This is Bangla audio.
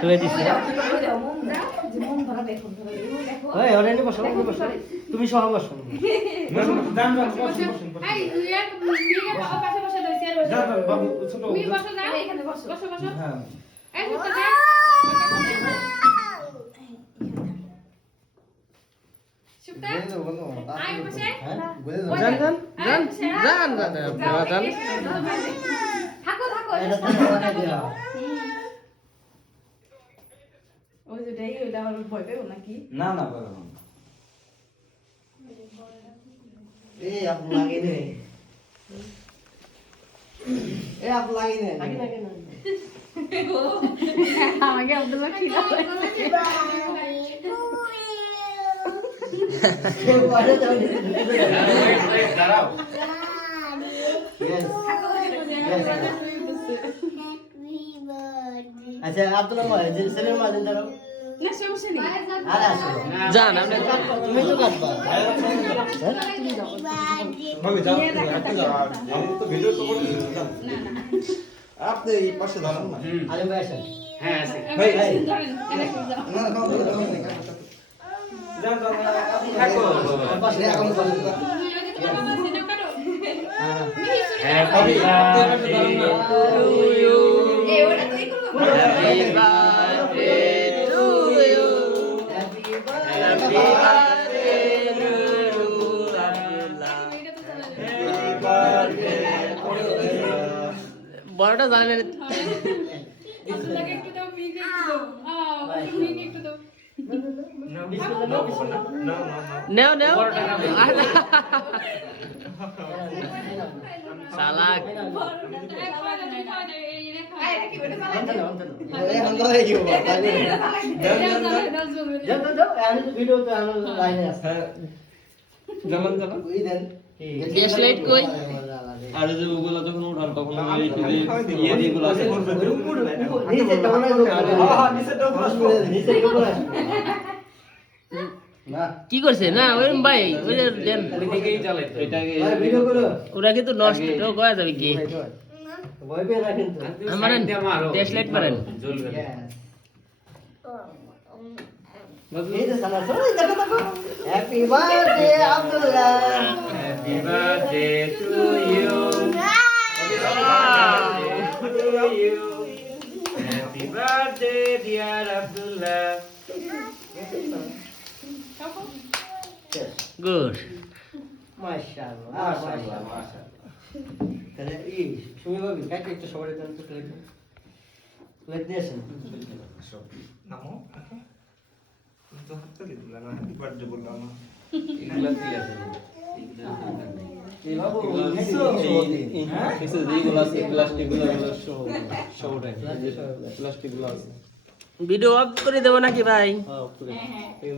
তুলে দিছি ওই ওরে নি বসো তুমি সহ বসো জান বসুন এই দুইয়া মিরে পাশে পাশে দইছি আর বসো জান বাবু ছোট তুমি বসো যাও এখানে বসো বসো বসো হ্যাঁ এই তো যা শুক্তা আই বসে জান জান জান জান জান জান থাকো থাকো এটা তো বানাই দিও ওই যে দেই ওইটা আমার ভয় পেও নাকি না না বলো এ আপ লাগে নে এ আপ লাগে নে লাগে না কেন আমাকে আব্দুল্লাহ ঠিক আছে এ পরে যাও দাঁড়াও আচ্ছা আব্দুল্লাহ ভাই যে সেলের মাঝে দাঁড়াও না সমস্যা নেই আর আসো জান আপনি তুমি তো কাটবা ভাবি যাও একটু যাও আমি তো ভিডিও তো করতে আপনি এই পাশে দাঁড়ান না আরে ভাই আসেন হ্যাঁ আছে ভাই ধরেন এদিকে যাও না না যান যান আপনি থাকো পাশে এখন পাশে তুমি ওদিকে বাবা সিনেমা করো হ্যাপি বার্থডে টু ইউ এই ওটা তুই করবো happy birthday to you happy happy birthday to you এটা তো চলে বড়টা জানেন আপনাকে একটু দাও মিনি একটু দাও মিনি একটু দাও নেও নেও চালাক এখন তো এই গো যাও যাও যাও আমি তো ভিডিও তো আমার লাইনে আছে হ্যাঁ যেমন যেমন ওই দেন Flashlight কই? আর যে ওগুলা যখন উঠান তখন ওই ইয়ে যেগুলো আছে নিচে তো মনে হ্যাঁ নিচে তো নিচে তো না কি করছে না ওই ভাই ওই যে দেন এদিকেই চালাইতো এটাকে ভাই ভিডিও করো ওরা কিন্তু নষ্ট করা যাবে কি ভয় পেয়ে না কিন্তু মারেন ড্যাশ লাইট মারেন জ্বলবে না। এই যে সালা সবাই দেখো দেখো happy birthday Abdullah happy birthday to you happy birthday dear Abdullah good মাশাআল্লাহ মাশাআল্লাহ মাশাআল্লাহ তাহলে এই সুমি ভাবি কাকে একটা সবাই দেন তো প্লেট প্লেট দিয়ে আসেন সব নামো তো হাতটা দিলা না হ্যাপি বার্থডে বললাম না এগুলা কি আছে এই বাবু এইগুলো আছে প্লাস্টিক গুলো সব প্লাস্টিক গুলো আছে ভিডিও অফ করে দেবো নাকি ভাই হ্যাঁ